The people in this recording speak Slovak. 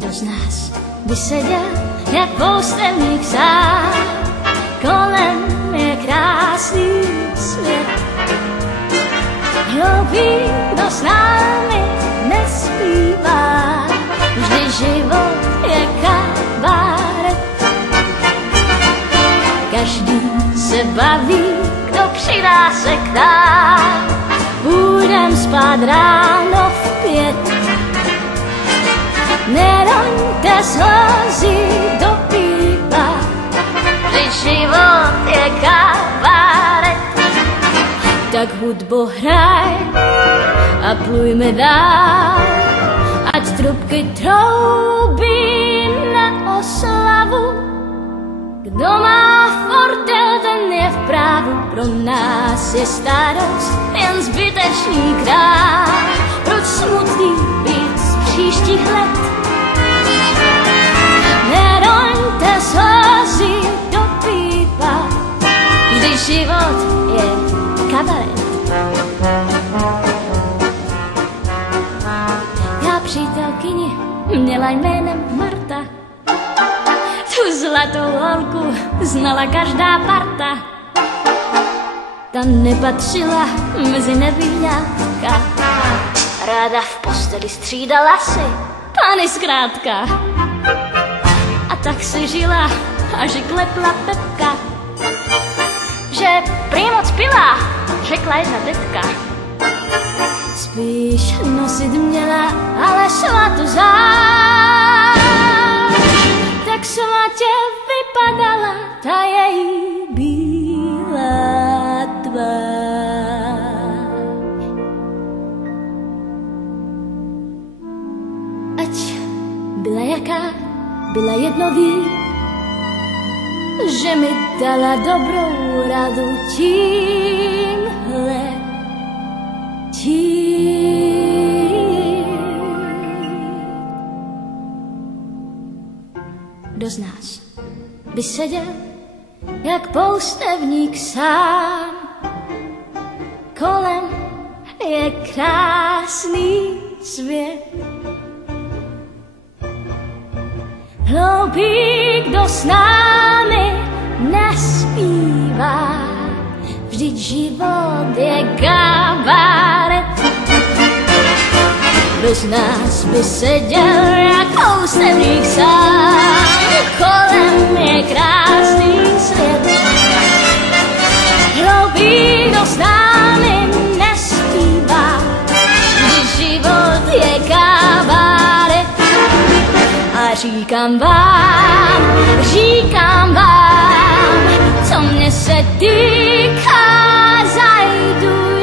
Kdo z nás by seděl jak poustevník sám, kolem je krásný svět. Hloupý, kdo s námi nespívá, vždy život je kabaret. Každý se baví, kdo přidá se k nám, budem spát ráno v 5. Neroňte slzy do pípa, vždyť život je kabaret. Tak hudbo hraj a plujme dál, ať trubky troubí na oslavu. Kdo má fortel, ten je v právu, pro nás je starost jen zbytečný král. Proč smutný být z příštích let? Neroňte slzy do pípa, když život je kabaret. Já přítelkyni měla jménem Marta, tu zlatou holku znala každá parta. Ta nepatřila mezi nevinňátka, ráda v posteli střídala si pány zkrátka. A tak si žila, až klepla Pepka, že prý moc pila, řekla jedna tetka. Spíš nosit měla, ale šla to zář, tak svatě vypadala ta její bílá tvář. Ať byla jaká, byla jedno ví, že mi dala dobrou radu tímhle Kdo z nás by seděl jak poustevník sám, kolem je krásný svět. Hloupý, kdo s námi nespívá, vždyť život je kabaret. Kdo z nás by seděl jak poustevník sám, kolem je krásný svět. Hloupý, kdo s námi nespívá, vždyť život je kabaret. A říkám vám, co mě se týká, zajdu